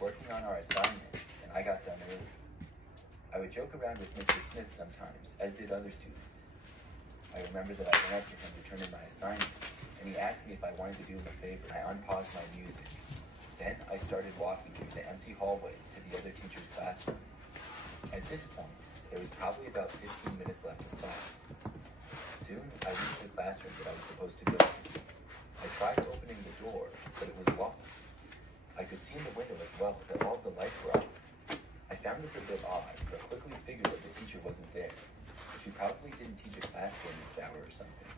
working on our assignment, and I got done early. I would joke around with Mr. Smith sometimes, as did other students. I remember that I went up to him to turn in my assignment, and he asked me if I wanted to do him a favor. I unpaused my music. Then I started walking through the empty hallways to the other teacher's classroom. At this point, there was probably about 15 minutes left of class. Soon, I reached the classroom that I was supposed to go to. I tried opening the door, but it was locked. I could see in the window as well that all the lights were off. I found this a bit odd, but quickly figured that the teacher wasn't there. She probably didn't teach a class during this hour or something.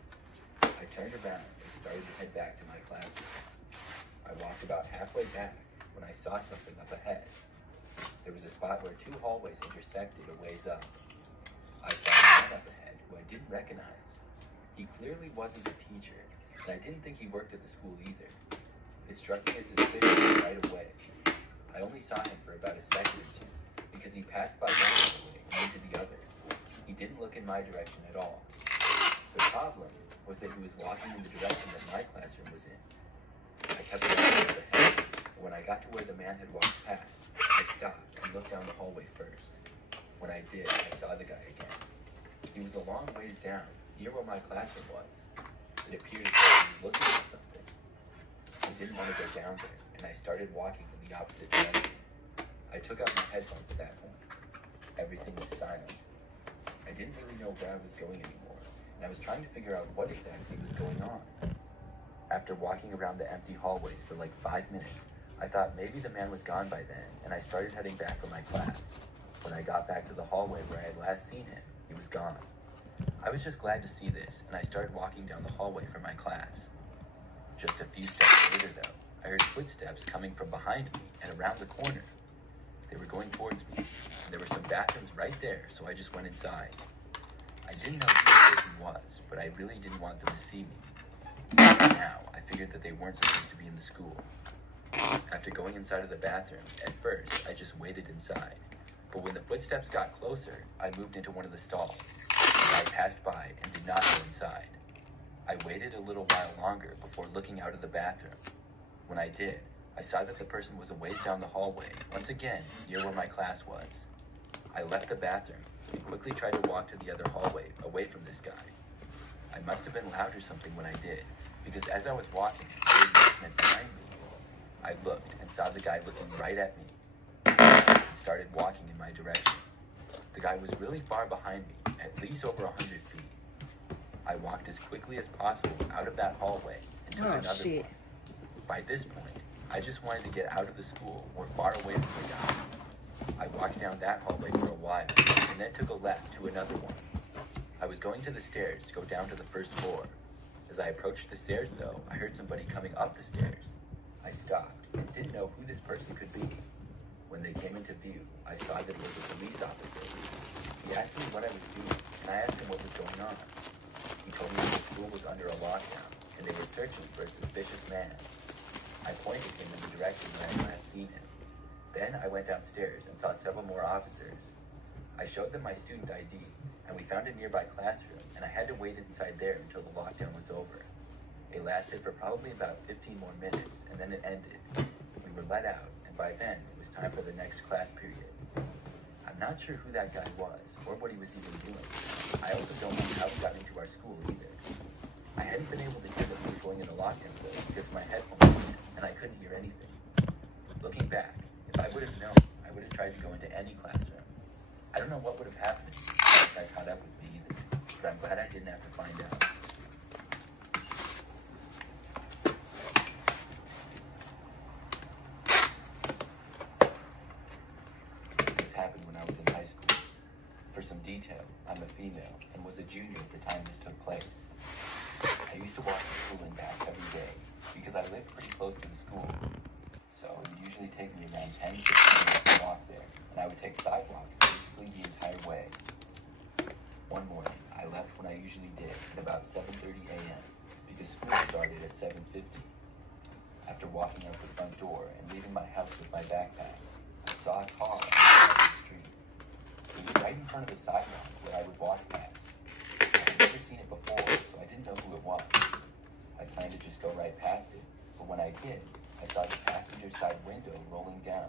I turned around and started to head back to my classroom. I walked about halfway back when I saw something up ahead. There was a spot where two hallways intersected a ways up. I saw a man up ahead who I didn't recognize. He clearly wasn't a teacher, and I didn't think he worked at the school either. It struck me as suspicious right away. I only saw him for about a second or two, because he passed by one hallway and into the other. He didn't look in my direction at all. The problem was that he was walking in the direction that my classroom was in. I kept looking ahead, and when I got to where the man had walked past, I stopped and looked down the hallway first. When I did, I saw the guy again. He was a long ways down, near where my classroom was. It appeared as though he was looking at something. I didn't want to go down there, and I started walking in the opposite direction. I took out my headphones at that point. Everything was silent. I didn't really know where I was going anymore, and I was trying to figure out what exactly was going on. After walking around the empty hallways for like 5 minutes, I thought maybe the man was gone by then, and I started heading back for my class. When I got back to the hallway where I had last seen him, he was gone. I was just glad to see this, and I started walking down the hallway for my class. Just a few steps later, though, I heard footsteps coming from behind me and around the corner. They were going towards me, and there were some bathrooms right there, so I just went inside. I didn't know who the person was, but I really didn't want them to see me. Now, I figured that they weren't supposed to be in the school. After going inside of the bathroom, at first, I just waited inside. But when the footsteps got closer, I moved into one of the stalls. I passed by and did not go inside. I waited a little while longer before looking out of the bathroom. When I did, I saw that the person was a ways down the hallway, once again, near where my class was. I left the bathroom and quickly tried to walk to the other hallway, away from this guy. I must have been loud or something when I did, because as I was walking, there was movement behind me. I looked and saw the guy looking right at me, and started walking in my direction. The guy was really far behind me, at least over 100 feet. I walked as quickly as possible out of that hallway and took another one. By this point, I just wanted to get out of the school or far away from the guy. I walked down that hallway for a while, and then took a left to another one. I was going to the stairs to go down to the first floor. As I approached the stairs, though, I heard somebody coming up the stairs. I stopped and didn't know who this person could be. When they came into view, I saw that it was a police officer. He asked me what I was doing, and I asked him what was going on. He told me that the school was under a lockdown, and they were searching for a suspicious man. I pointed him in the direction where I had last seen him. Then I went downstairs and saw several more officers. I showed them my student ID, and we found a nearby classroom, and I had to wait inside there until the lockdown was over. It lasted for probably about 15 more minutes, and then it ended. We were let out, and by then, it was time for the next class period. I'm not sure who that guy was, or what he was even doing. I also don't know how he got into our school either. I hadn't been able to hear that he was going into lockdown though, because my headphones were in, and I couldn't hear anything. Looking back, if I would have known, I would have tried to go into any classroom. I don't know what would have happened if I caught up with me either, but I'm glad I didn't have to find out. This happened when I was in high school. For some detail, I'm a female and was a junior at the time this took place. I used to walk to school and back every day because I lived pretty close to the school. So it would usually take me around 10 to 15 minutes to walk there, and I would take sidewalks basically the entire way. One morning, I left when I usually did at about 7:30 a.m. because school started at 7:50. After walking out the front door and leaving my house with my backpack, I saw a car on the side of the street. It was right in front of the sidewalk where I would walk past. I had never seen it before, so I didn't know who it was. I planned to just go right past it, but when I did, I saw the passenger side window rolling down,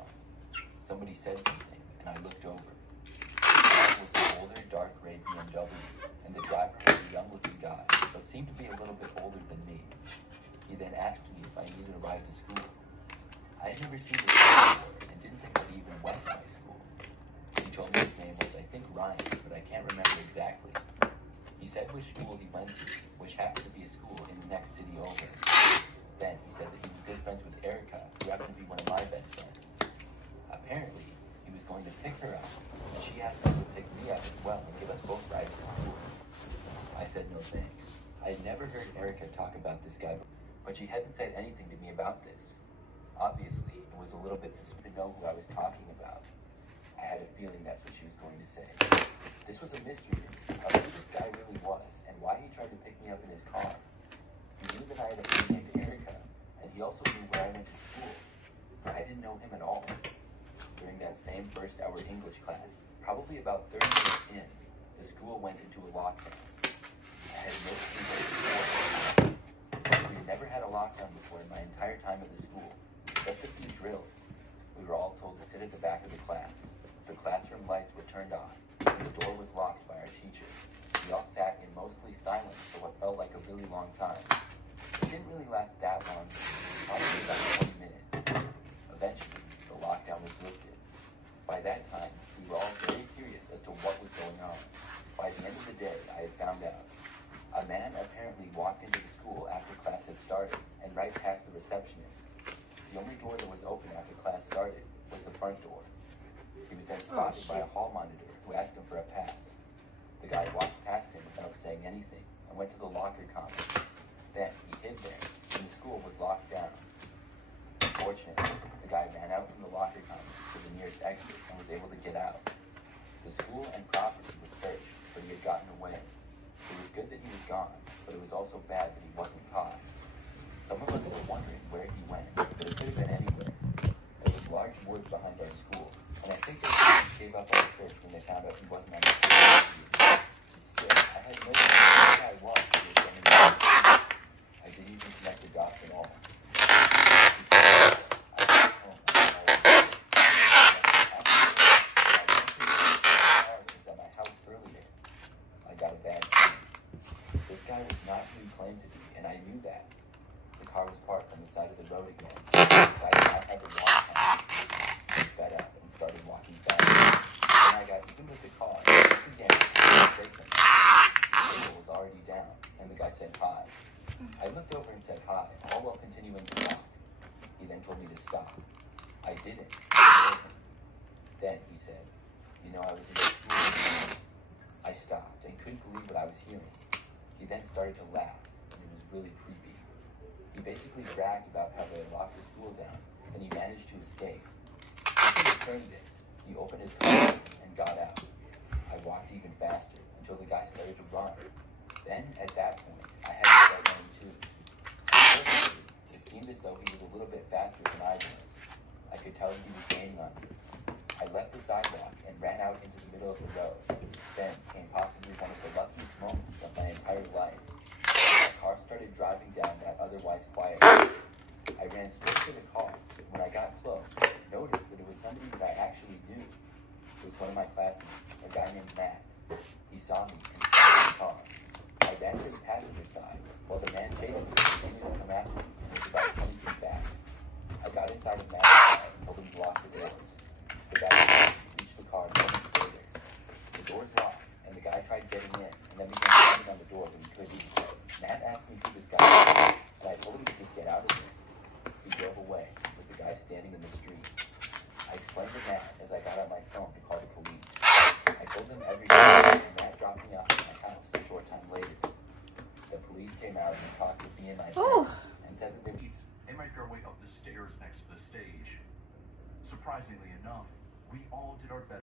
Somebody said something, and I looked over. The car was an older, dark gray BMW, and the driver was a young-looking guy, but seemed to be a little bit older than me. He then asked me if I needed a ride to school. I had never seen this guy before, and didn't think that he even went to my school. He told me his name was, I think, Ryan, but I can't remember exactly. He said which school he went to, which happened to be a school in the next city over. Then he said that he was good friends with Erica, who happened to be one of my best friends. Apparently, he was going to pick her up, and she asked him to pick me up as well and give us both rides to school. I said no thanks. I had never heard Erica talk about this guy before, but she hadn't said anything to me about this. Obviously, it was a little bit suspicious to know who I was talking about. I had a feeling that's what she was going to say. This was a mystery of who this guy really was and why he tried to pick me up in his car. He knew that I had a friend named Erica, and he also knew where I went to school, but I didn't know him at all. During that same first-hour English class, probably about 30 minutes in, the school went into a lockdown. I had no clue what before. We had never had a lockdown before in my entire time at the school. Just a few drills. We were all told to sit at the back of the class. The classroom lights were turned on, and the door was locked by our teacher. We all sat in mostly silence for what felt like a really long time. It didn't really last that long, probably about 20 minutes. Eventually, the lockdown was lifted. By that time, we were all very curious as to what was going on. By the end of the day, I had found out. A man apparently walked into the school after class had started, and right past the receptionist. The only door that was open after class started was the front door. He was then spotted by a hall monitor who asked him for a pass. The guy walked past him without saying anything and went to the locker complex. Then he hid there, and the school was locked down. Unfortunately, the guy ran out from the locker complex to the nearest exit and was able to get out. The school and property was searched, but he had gotten away. It was good that he was gone, but it was also bad that he wasn't caught. Some of us were wondering where he went, but it could have been anywhere. There was large woods behind our school, and I think they gave up our search when they found out he wasn't on the school. Still, I had no idea who I was when he was running away. I didn't even connect the dots at all. This guy was not who he claimed to be, and I knew that. The car was parked on the side of the road again. I decided not to have a walk time. I sped up and started walking fast. When I got even with the car, once again, I said something. The table was already down, and the guy said hi. I looked over and said hi, all while continuing to walk. He then told me to stop. I didn't. Then he said, you know, I was in your school. I stopped and couldn't believe what I was hearing. He then started to laugh, and it was really creepy. He basically bragged about how they had locked the school down, and he managed to escape. After he returned this, he opened his car and got out. I walked even faster until the guy started to run. Then, at that point, I had to start running too. Unfortunately, it seemed as though he was a little bit faster than I was. I could tell he was gaining on me. I left the sidewalk and ran out into the middle of the road. Then came possibly one of the luckiest moments of my entire life. A car started driving down that otherwise quiet road. I ran straight to the car. When I got close, I noticed that it was somebody that I actually knew. It was one of my classmates, a guy named Matt. He saw me and stopped the car. I ran to the passenger side, while the man chasing me continued to come after me and was about 20 feet back. I got inside of Matt's car and told him to lock the doors. The guy reached the car moments later. The doors locked, and the guy tried getting in, and then began banging on the door, but he couldn't. Matt asked me who this guy was, and I told him to just get out of there. He drove away, with the guy standing in the street. I explained to Matt as I got out my phone to call the police. I told him everything, and Matt dropped me off at my house a short time later. The police came out and talked with me and my friends, and said that they make our way up the stairs next to the stage. Surprisingly enough, we all did our best